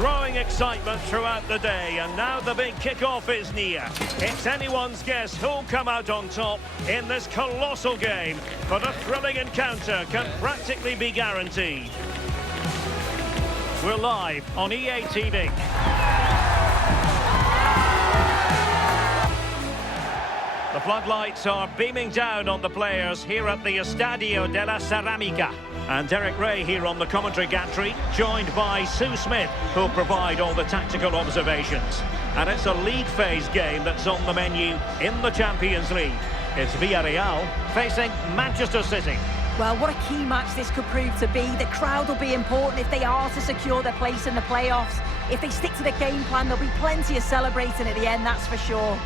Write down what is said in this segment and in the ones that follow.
Growing excitement throughout the day, and now the big kick-off is near. It's anyone's guess who'll come out on top in this colossal game, but a thrilling encounter can practically be guaranteed. We're live on EA TV. The floodlights are beaming down on the players here at the Estadio de la Ceramica. And Derek Ray here on the commentary gantry, joined by Sue Smith, who'll provide all the tactical observations. And it's a league phase game that's on the menu in the Champions League. It's Villarreal facing Manchester City. Well, what a key match this could prove to be. The crowd will be important if they are to secure their place in the playoffs. If they stick to the game plan, there'll be plenty of celebrating at the end, that's for sure.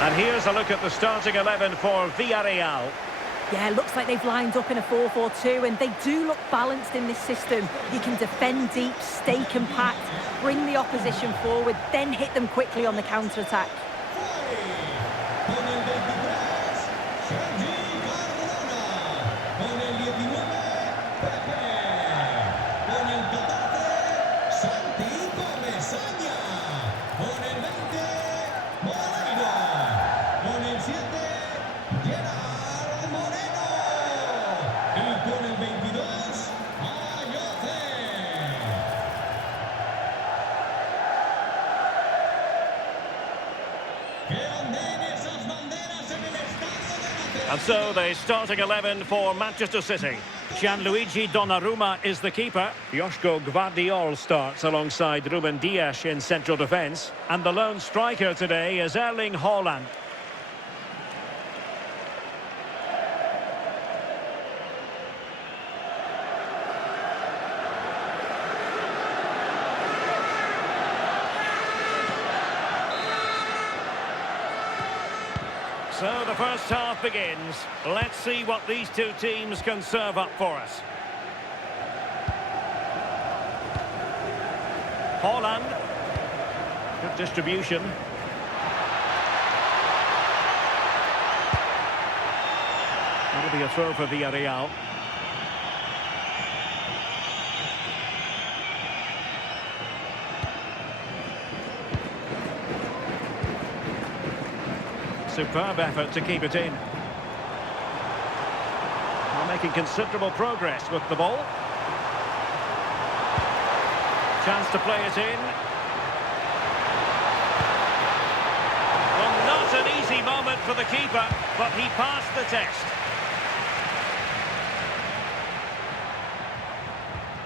And here's a look at the starting 11 for Villarreal. Yeah, looks like they've lined up in a 4-4-2, and they do look balanced in this system. You can defend deep, stay compact, bring the opposition forward, then hit them quickly on the counter-attack. And so the starting 11 for Manchester City. Gianluigi Donnarumma is the keeper. Joško Gvardiol starts alongside Ruben Dias in central defence. And the lone striker today is Erling Haaland. So the first half begins. Let's see what these two teams can serve up for us. Haaland. Good distribution. That'll be a throw for Villarreal. Superb effort to keep it in. They're making considerable progress with the ball. Chance to play it in. Well, not an easy moment for the keeper, but he passed the test.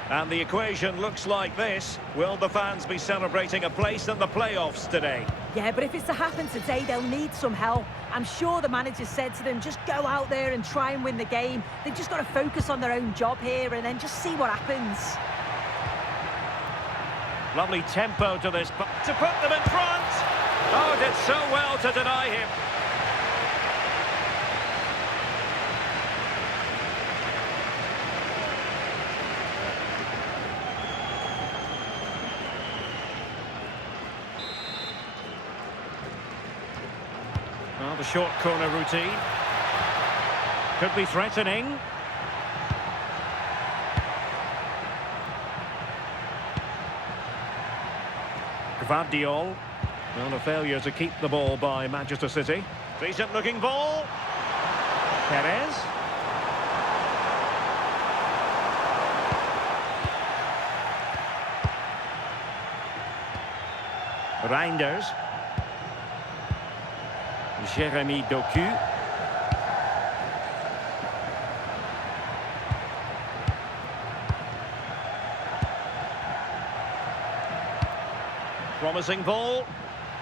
And the equation looks like this. Will the fans be celebrating a place in the playoffs today? Yeah, but if it's to happen today, they'll need some help. I'm sure the manager said to them, just go out there and try and win the game. They've just got to focus on their own job here and then just see what happens. Lovely tempo to this, but to put them in front. Oh, did so well to deny him. Well, the short corner routine could be threatening. Gvardiol. Well, a failure to keep the ball by Manchester City. Decent looking ball. Perez. Reinders. Jérémy Doku. Promising ball.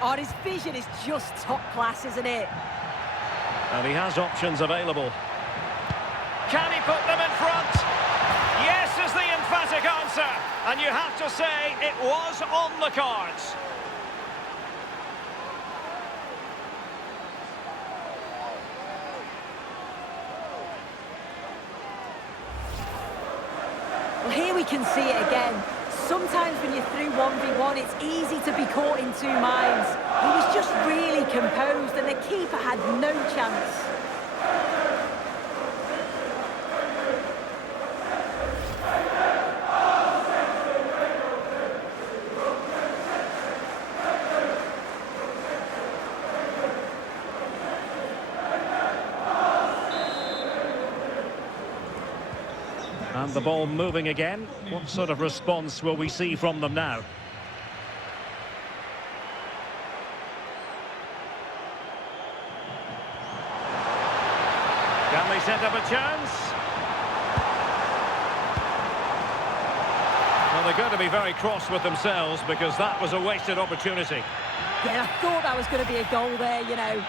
Oh, his vision is just top class, isn't it? And he has options available. Can he put them in front? Yes is the emphatic answer. And you have to say it was on the cards. Well, here we can see it again. Sometimes when you're through 1v1, it's easy to be caught in two minds. He was just really composed and the keeper had no chance. And the ball moving again. What sort of response will we see from them now? Can they set up a chance? Well, they're going to be very cross with themselves because that was a wasted opportunity. Yeah, I thought that was going to be a goal there, you know.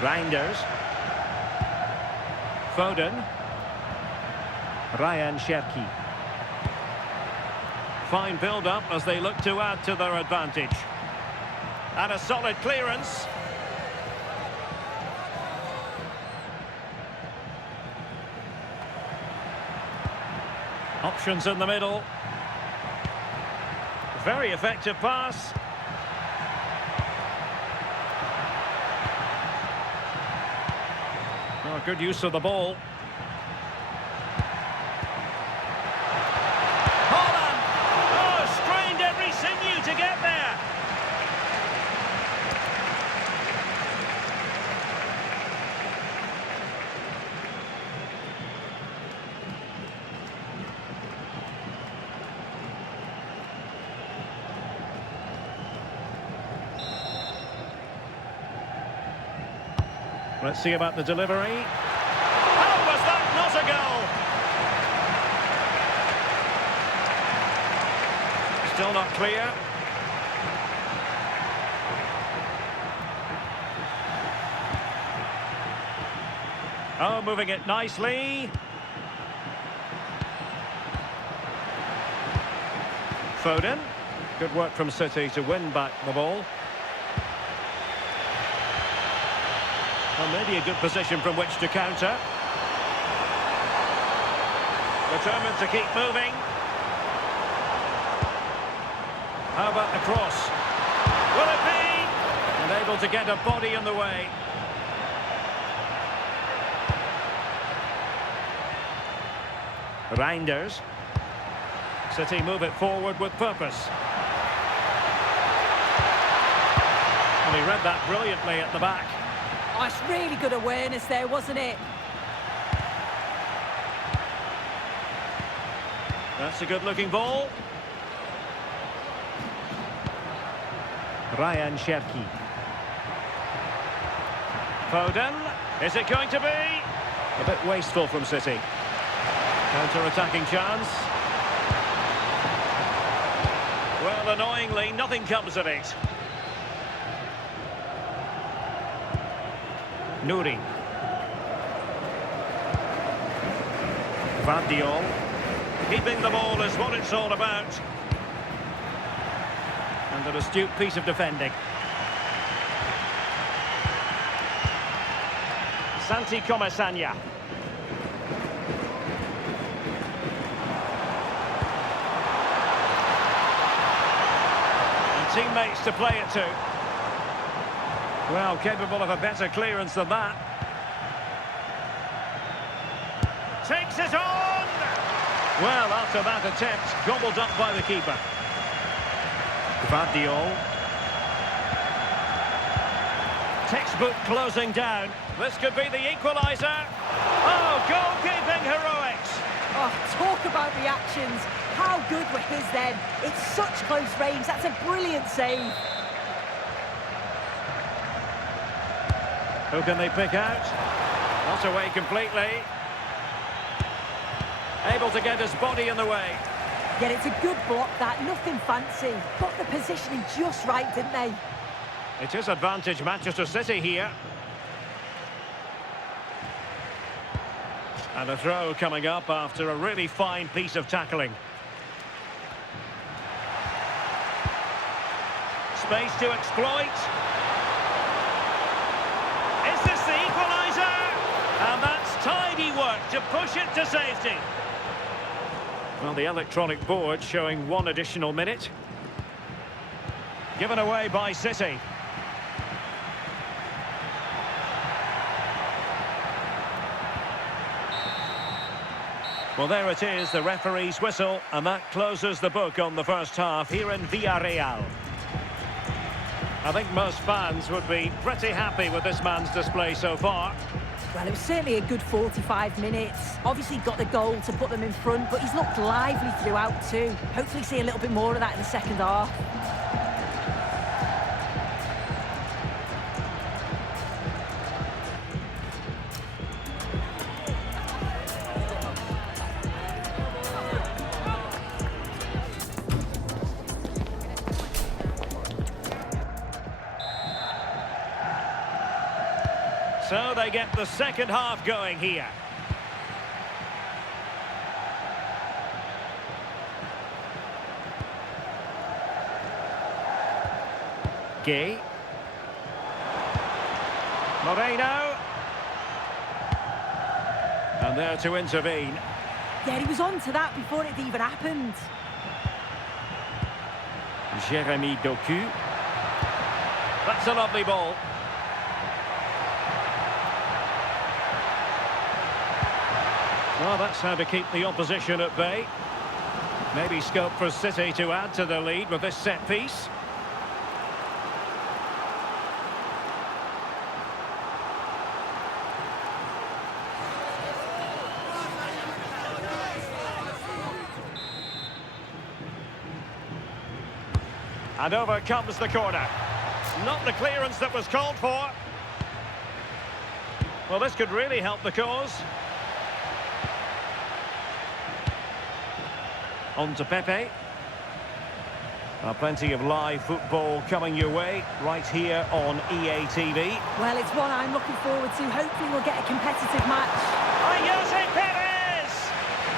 Reinders. Foden. Ryan Cherki. Fine build-up as they look to add to their advantage. And a solid clearance. Options in the middle. Very effective pass. Oh, good use of the ball. Holland! Oh, strained every sinew to get there. Let's see about the delivery. How was that not a goal? Still not clear. Oh, moving it nicely. Foden. Good work from City to win back the ball. Well, maybe a good position from which to counter. Determined to keep moving. How about the cross? Will it be? And able to get a body in the way. Reinders. City move it forward with purpose. And he read that brilliantly at the back. Oh, it's really good awareness there, wasn't it? That's a good-looking ball. Ryan Cherki. Foden. Is it going to be? A bit wasteful from City. Counter-attacking chance. Well, annoyingly, nothing comes of it. Nouri. Villarreal. Keeping the ball is what it's all about. And an astute piece of defending. Santi Comesaña. And teammates to play it to. Well, capable of a better clearance than that. Takes it on! Well, after that attempt, gobbled up by the keeper. Villarreal. Textbook closing down. This could be the equaliser. Oh, goalkeeping heroics! Oh, talk about reactions. How good were his then? It's such close range. That's a brilliant save. Who can they pick out? Not away completely. Able to get his body in the way. Yeah, it's a good block, that. Nothing fancy. Got the positioning just right, didn't they? It is advantage Manchester City here. And a throw coming up after a really fine piece of tackling. Space to exploit. Is this the equaliser? And that's tidy work to push it to safety. Well, the electronic board showing one additional minute. Given away by City. Well, there it is, the referee's whistle, and that closes the book on the first half here in Villarreal. I think most fans would be pretty happy with this man's display so far. Well, it was certainly a good 45 minutes. Obviously got the goal to put them in front, but he's looked lively throughout too. Hopefully see a little bit more of that in the second half. So they get the second half going here. Gay. Moreno. And there to intervene. Yeah, he was on to that before it even happened. Jeremy Doku. That's a lovely ball. Well, that's how to keep the opposition at bay. Maybe scope for City to add to the lead with this set piece. And over comes the corner. Not the clearance that was called for. Well, this could really help the cause. On to Pepe. Plenty of live football coming your way right here on EA TV. Well, it's one I'm looking forward to. Hopefully we'll get a competitive match. Oh, Jose Perez!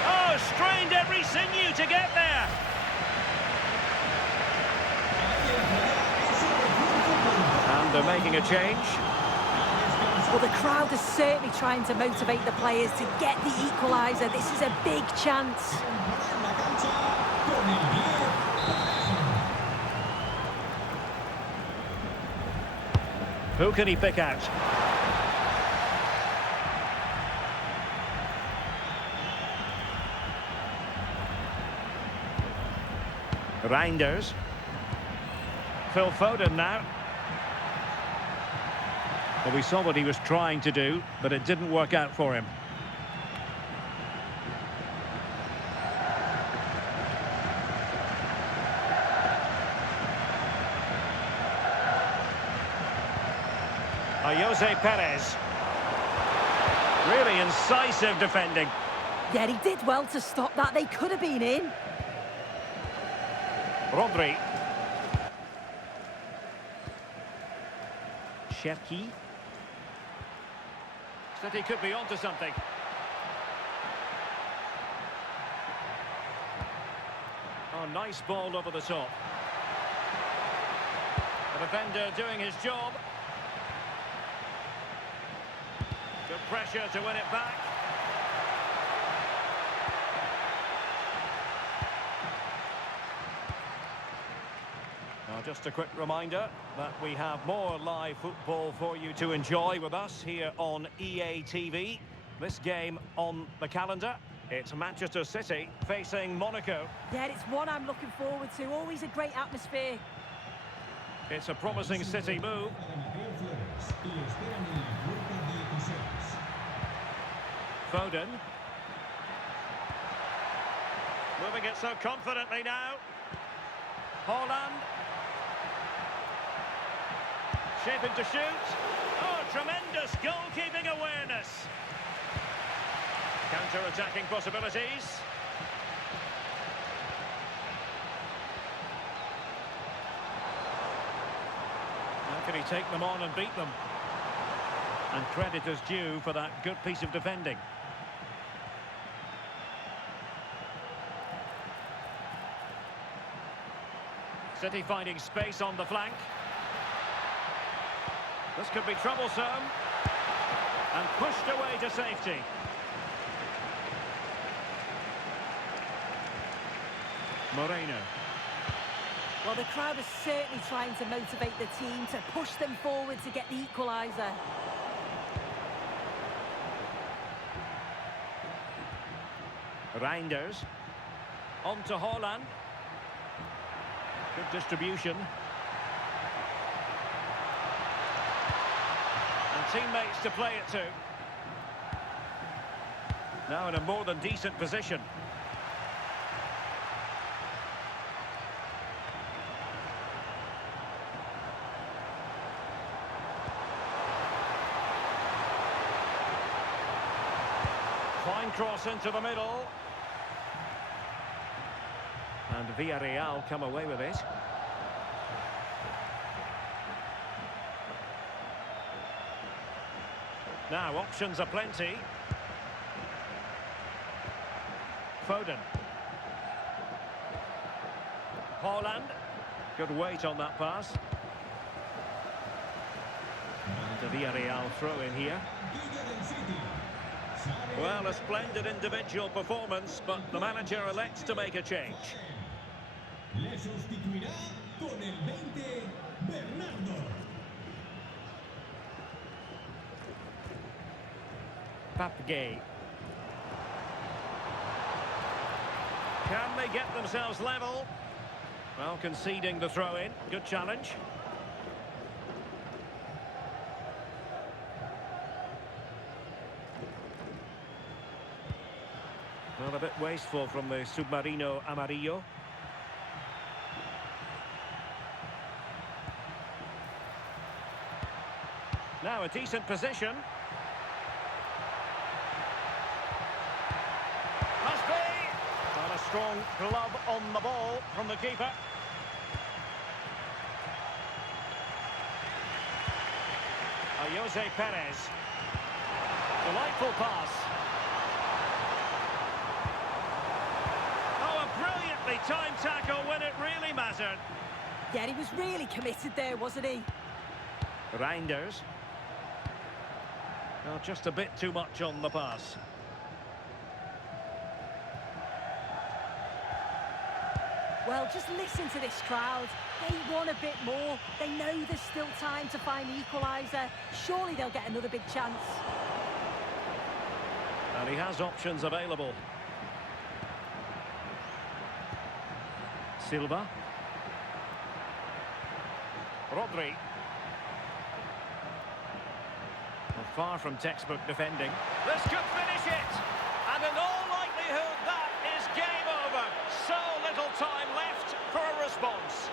Oh, strained every sinew to get there. And they're making a change. Well, the crowd is certainly trying to motivate the players to get the equaliser. This is a big chance. Who can he pick out? Reinders. Phil Foden now. Well, we saw what he was trying to do, but it didn't work out for him. Jose Perez. Really incisive defending. Yeah, he did well to stop that. They could have been in. Rodri. Cherki. City could be onto something. Oh, nice ball over the top. The defender doing his job. Good pressure to win it back. Now, just a quick reminder that we have more live football for you to enjoy with us here on EA TV. This game on the calendar, it's Manchester City facing Monaco. Yeah, it's one I'm looking forward to. Always a great atmosphere. It's a promising City move. Foden. Moving it so confidently now. Holland. Shaping to shoot. Oh, Tremendous goalkeeping awareness. Counter-attacking possibilities. How can he take them on and beat them? And credit is due for that good piece of defending. City finding space on the flank. This could be troublesome. And pushed away to safety. Moreno. Well, the crowd is certainly trying to motivate the team to push them forward to get the equaliser. Reinders. On to Haaland. Good distribution. And teammates to play it to. Now in a more than decent position. Fine cross into the middle. And Villarreal come away with it. Now, options are plenty. Foden. Haaland. Good weight on that pass. And the Villarreal throw in here. Well, a splendid individual performance, but the manager elects to make a change. Le sustituirá con el 20, Bernardo. Papgay. Can they get themselves level? Well, conceding the throw-in. Good challenge. Well, a bit wasteful from the Submarino Amarillo. Now a decent position. Must be! Not a strong glove on the ball from the keeper. Jose Perez. Delightful pass. Oh, a brilliantly timed tackle when it really mattered. Yeah, he was really committed there, wasn't he? Reinders. Well, just a bit too much on the pass. Well, just listen to this crowd. They want a bit more. They know there's still time to find the equaliser. Surely they'll get another big chance. And he has options available. Silva. Rodri. Well, far from textbook defending. This could finish it! And in all likelihood, that is game over. So little time left for a response.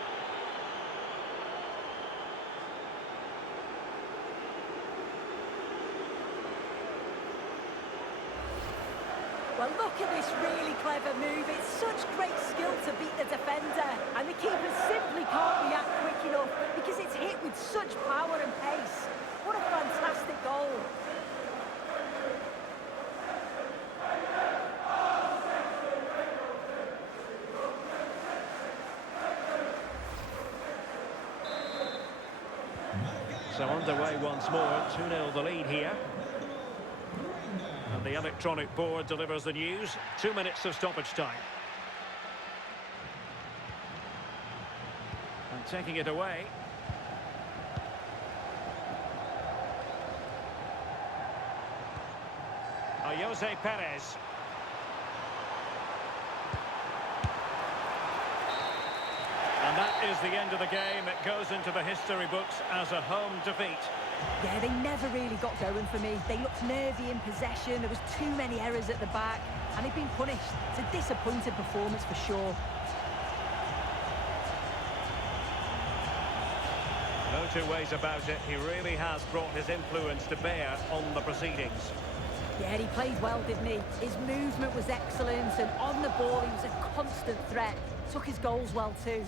Well, look at this really clever move. It's such great skill to beat the defender. And the keeper simply can't react quick enough because it's hit with such power and pace. What a fantastic goal. So underway once more, 2-0 the lead here. And the electronic board delivers the news. 2 minutes of stoppage time. And taking it away. Jose Perez. And that is the end of the game. It goes into the history books as a home defeat. Yeah, they never really got going for me. They looked nervy in possession. There was too many errors at the back. And they've been punished. It's a disappointing performance for sure. No two ways about it. He really has brought his influence to bear on the proceedings. Yeah, he played well, didn't he? His movement was excellent, and on the ball he was a constant threat. Took his goals well too.